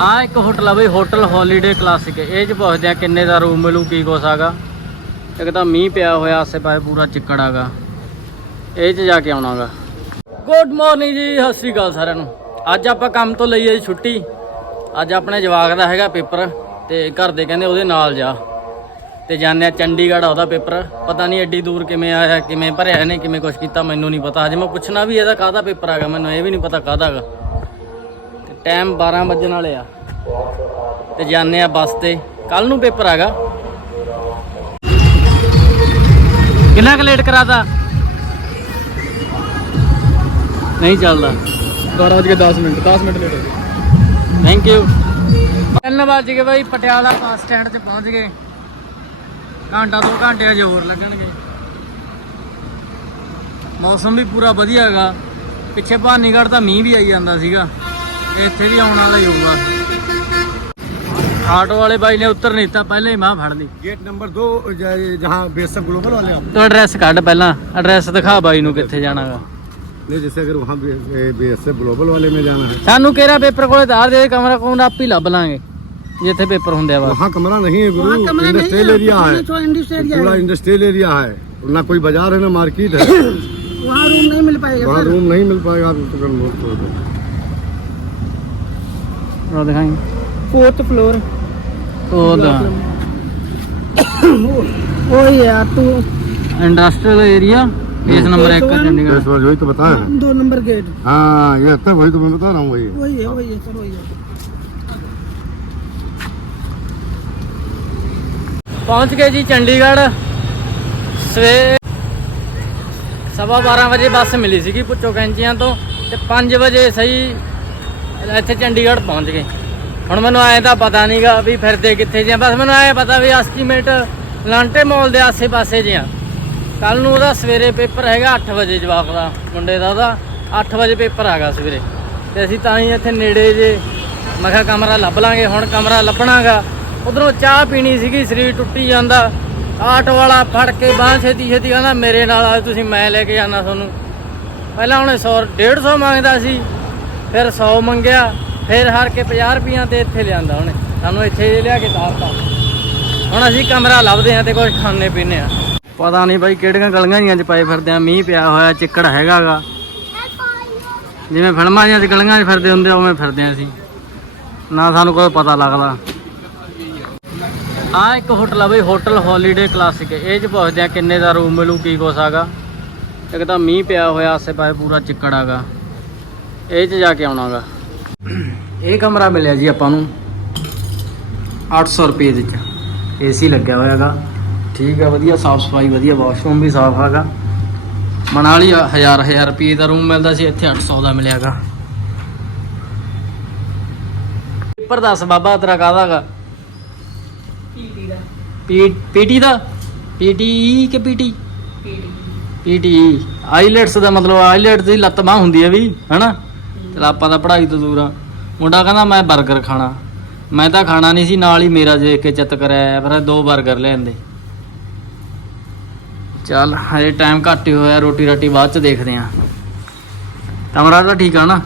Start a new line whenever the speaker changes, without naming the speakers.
ਆ ਇੱਕ ਹੋਟਲ ਆ ਬਈ, ਹੋਟਲ ਹੌਲੀਡੇ ਕਲਾਸਿਕ ਇਹ ਚ ਪੁੱਛਦੇ ਆ ਕਿੰਨੇ ਦਾ ਰੂਮ ਮਿਲੂ, ਕੀ ਕੁਛ ਹੈਗਾ। ਇੱਕ ਤਾਂ ਮੀਂਹ ਪਿਆ ਹੋਇਆ, ਆਸੇ ਪਾਸੇ ਪੂਰਾ ਚਿੱਕੜ ਹੈਗਾ। ਇਹ ਚ ਜਾ ਕੇ ਆਉਣਾਗਾ। ਗੁੱਡ ਮਾਰਨਿੰਗ ਜੀ, ਸਤਿ ਸ੍ਰੀ ਅਕਾਲ ਸਾਰਿਆਂ ਨੂੰ। ਅੱਜ ਆਪਾਂ ਕੰਮ ਤੋਂ ਲਈ ਹੈ ਜੀ ਛੁੱਟੀ। ਅੱਜ ਆਪਣੇ ਜਵਾਕ ਦਾ ਹੈਗਾ ਪੇਪਰ, ਤੇ ਘਰ ਦੇ ਕਹਿੰਦੇ ਉਹਦੇ ਨਾਲ ਜਾ। ਤੇ ਜਾਂਦੇ ਆ ਚੰਡੀਗੜ੍ਹ ਉਹਦਾ ਪੇਪਰ। ਪਤਾ ਨਹੀਂ ਐਡੀ ਦੂਰ ਕਿਵੇਂ ਆਇਆ, ਕਿਵੇਂ ਭਰਿਆ ਇਹਨੇ ਕਿਵੇਂ ਕੁਛ ਕੀਤਾ, ਮੈਨੂੰ ਨਹੀਂ ਪਤਾ। ਹਜੇ ਮੈਂ ਪੁੱਛਣਾ ਵੀ ਇਹਦਾ ਕਾਹਦਾ ਪੇਪਰ ਹੈਗਾ, ਮੈਨੂੰ ਇਹ ਵੀ ਨਹੀਂ ਪਤਾ ਕਾਹਦਾ ਹੈਗਾ। ਟਾਈਮ 12 ਵਜਣ ਵਾਲੇ ਆ। ਤੇ ਜਾਂਦੇ ਆ ਬੱਸ ਤੇ। ਕੱਲ ਨੂੰ ਪੇਪਰ ਹੈਗਾ ਕਿੰਨਾ ਕੁ ਲੇਟ ਕਰਾਤਾ? ਨਹੀਂ ਚੱਲਦਾ।
12 ਵਜੇ 10 ਮਿੰਟ 10 ਮਿੰਟ ਲੇਟ ਹੋ ਗਏ।
ਥੈਂਕ ਯੂ ਵੱਜ ਗਏ ਬਾਈ ਪਟਿਆਲਾ ਬੱਸ ਸਟੈਂਡ 'ਚ ਪਹੁੰਚ ਗਏ। ਘੰਟਾ ਦੋ ਘੰਟੇ ਅਜੇ ਹੋਰ ਲੱਗਣਗੇ। ਮੌਸਮ ਵੀ ਪੂਰਾ ਵਧੀਆ ਹੈਗਾ। ਪਿੱਛੇ ਭਾਨੀਗੜ੍ਹ ਤਾਂ ਮੀਂਹ ਵੀ ਆਈ ਜਾਂਦਾ ਸੀਗਾ। ਤੇ ਇੱਥੇ ਵੀ ਆਉਣ ਵਾਲਾ ਹੀ ਹੋਊਗਾ ਆਟੋ ਵਾਲੇ ਬਾਈ ਨੇ ਉੱਤਰ ਨਹੀਂ ਦਿੱਤਾ ਪਹਿਲਾਂ ਹੀ ਮਾਂ ਫੜ ਲਈ
गेट नंबर दो जहाँ बेसक ग्लोबल वाले आप
ਤੂੰ ਐਡਰੈਸ ਕੱਢ ਪਹਿਲਾਂ ਐਡਰੈਸ ਦਿਖਾ ਬਾਈ ਨੂੰ ਕਿੱਥੇ ਜਾਣਾਗਾ
नहीं जैसे अगर वहाँ बेसक ग्लोबल वाले में जाना है
ਸਾਨੂੰ ਕਿਹੜਾ ਪੇਪਰ ਕੋਲੇ ਧਾਰ ਦੇ ਕਮਰਾ ਕੋਲ ਆਪ ਹੀ ਲੱਭ ਲਾਂਗੇ ਜਿੱਥੇ ਪੇਪਰ ਹੁੰਦੇ ਆ ਬਸ
वहाँ कमरा नहीं है गुरु इंडस्ट्रियल एरिया है पूरा इंडस्ट्रियल एरिया है ना कोई बाजार है ना मार्केट है
वहाँ रूम नहीं मिल पाएगा
वहाँ रूम नहीं मिल पाएगा आप तो कर लो छोड़ दो।
ਉਹ ਦਿਖਾਈ
फोर्थ फ्लोर
ਉਹ ਦਾ
वही है यार to
industrial area phase number 1 Chandigarh
बस वही तो बताया है
दो नंबर गेट
हाँ ये था वही तो मैं बता रहा हूँ वही
वही है वही है सर वही है
ਪਹੁੰਚ ਗਏ ਜੀ ਚੰਡੀਗੜ੍ਹ ਸਵੇਰ ਸਵਾ 12 ਵਜੇ ਬੱਸ ਮਿਲੀ ਸੀਗੀ ਪੁੱਚੋ ਕੈਂਚੀਆਂ ਤੋਂ ਤੇ 5 ਵਜੇ ਸਹੀ ਇੱਥੇ ਚੰਡੀਗੜ੍ਹ ਪਹੁੰਚ ਗਏ। ਹੁਣ ਮੈਨੂੰ ਐਂ ਤਾਂ ਪਤਾ ਨਹੀਂਗਾ ਵੀ ਫਿਰਦੇ ਕਿੱਥੇ ਜੇ ਬਸ ਮੈਨੂੰ ਐਂ ਪਤਾ ਵੀ ਐਸਟੀਮੇਟ ਲਾਂਟੇ ਮਾਲ ਦੇ ਆਸੇ-ਪਾਸੇ ਜੇ ਆ। ਕੱਲ ਨੂੰ ਉਹਦਾ ਸਵੇਰੇ ਪੇਪਰ ਹੈਗਾ 8 ਵਜੇ ਜਵਾਬ ਦਾ, ਮੁੰਡੇ ਦਾ ਉਹਦਾ। 8 ਵਜੇ ਪੇਪਰ ਹੈਗਾ ਸਵੇਰੇ। ਤੇ ਅਸੀਂ ਤਾਂ ਹੀ ਇੱਥੇ ਨੇੜੇ ਜੇ। ਮੈਂ ਕਿਹਾ ਕਮਰਾ ਲੱਭ ਲਾਂਗੇ, ਹੁਣ ਕਮਰਾ ਲੱਭਣਾਗਾ। ਉਧਰੋਂ ਚਾਹ ਪੀਣੀ ਸੀਗੀ, ਸਰੀਰ ਟੁੱਟੀ ਜਾਂਦਾ। ਆਟੋ ਵਾਲਾ ਫੜ ਕੇ ਬਾਂਹ ਛੇਤੀ ਛੇਤੀ ਕਹਿੰਦਾ, ਮੇਰੇ ਨਾਲ ਆ, ਤੁਸੀਂ ਮੈਂ ਲੈ ਕੇ ਜਾਣਾ ਤੁਹਾਨੂੰ। ਪਹਿਲਾਂ ਉਹਨੇ 100 150 ਮੰਗਦਾ ਸੀ। ਫਿਰ 100 ਮੰਗਿਆ ਫਿਰ ਹਾਰ ਕੇ 50 ਰੁਪਈਆ ਤੇ ਇੱਥੇ ਲਿਆਂਦਾ ਉਹਨੇ। ਸਾਨੂੰ ਇੱਥੇ ਲਿਆ ਕੇ ਤਾਰਤਾ। ਹੁਣ ਅਸੀਂ ਕਮਰਾ ਲੱਭਦੇ ਆਂ ਤੇ ਕੁਝ ਖਾਣੇ ਪੀਣੇ ਆ ਪਤਾ ਨਹੀਂ ਬਾਈ ਕਿਹੜੀਆਂ ਗਲੀਆਂ ਜੀਆਂ 'ਚ ਪਏ ਫਿਰਦੇ ਆ ਮੀਂਹ ਪਿਆ ਹੋਇਆ ਚਿੱਕੜ ਹੈਗਾਗਾ। ਜਿਵੇਂ ਫਿਲਮਾਂ ਜੀਆਂ 'ਚ ਗਲੀਆਂ 'ਚ ਫਿਰਦੇ ਹੁੰਦੇ ਆ, ਉਵੇਂ ਫਿਰਦੇ ਆ ਅਸੀਂ। ਨਾ ਸਾਨੂੰ ਕੋਈ ਪਤਾ ਲੱਗਦਾ। ਆ ਇੱਕ ਹੋਟਲ ਆ ਬਈ ਹੋਟਲ ਹੌਲੀਡੇ ਕਲਾਸਿਕ ਇਹ 'ਚ ਪੁੱਛਦੇ ਆ ਕਿੰਨੇ ਦਾ ਰੂਮ ਮਿਲੂ ਕੀ ਕੁਛ ਹੈਗਾ ਇੱਕ ਤਾਂ ਮੀਂਹ ਪਿਆ ਹੋਇਆ ਆਸੇ ਪਾਸੇ ਪੂਰਾ ਚਿੱਕੜ ਹੈਗਾ ਇਹ 'ਚ ਜਾ ਕੇ ਆਉਣਾਗਾ। ਇਹ ਕਮਰਾ ਮਿਲਿਆ ਜੀ ਆਪਾਂ ਨੂੰ 800 ਰੁਪਏ ਦੇ ਵਿੱਚ ਏਸੀ ਲੱਗਿਆ ਹੋਇਆ ਹੈਗਾ ਠੀਕ ਆ, ਵਧੀਆ ਸਾਫ਼ ਸਫ਼ਾਈ, ਵਧੀਆ ਵਾਸ਼ਰੂਮ ਵੀ ਸਾਫ਼ ਹੈਗਾ ਮਨਾਲੀ 1000 1000 ਰੁਪਏ ਦਾ ਰੂਮ ਮਿਲਦਾ ਸੀ, ਇੱਥੇ 800 ਦਾ ਮਿਲਿਆਗਾ। ਪੇਪਰ ਦੱਸ ਬਾਬਾ, ਤੇਰਾ ਕਾਹਦਾ ਹੈਗਾ ਪੀ ਪੀਟੀ ਦਾ? ਪੀਟੀ ਕਿ ਪੀਟੀ ਪੀਟੀ ਆਈਲੈਟਸ ਦਾ ਮਤਲਬ, ਆਈਲੈਟਸ ਦੀ ਲੱਤ ਬਾਂਹ ਹੁੰਦੀ ਹੈ ਵੀ, ਹਨਾ? ਚਲ ਆਪਾਂ ਤਾਂ ਪੜ੍ਹਾਈ ਤੋਂ ਦੂਰ ਆ। ਮੁੰਡਾ ਕਹਿੰਦਾ ਮੈਂ 버ਗਰ ਖਾਣਾ। ਮੈਂ ਤਾਂ ਖਾਣਾ ਨਹੀਂ ਸੀ, ਨਾਲ ਹੀ ਮੇਰਾ ਦੇਖ ਕੇ ਚਿੱਤ ਕਰਿਆ ਫਿਰ ਦੋ 버ਗਰ ਲੈਂਦੇ ਚੱਲ, ਹਜੇ ਟਾਈਮ ਘੱਟ ਹੀ ਹੋਇਆ, ਰੋਟੀ ਰਾਟੀ ਬਾਅਦ ਚ ਦੇਖਦੇ ਆ। ਕਮਰਾ ਤਾਂ ਠੀਕ ਆ ਨਾ?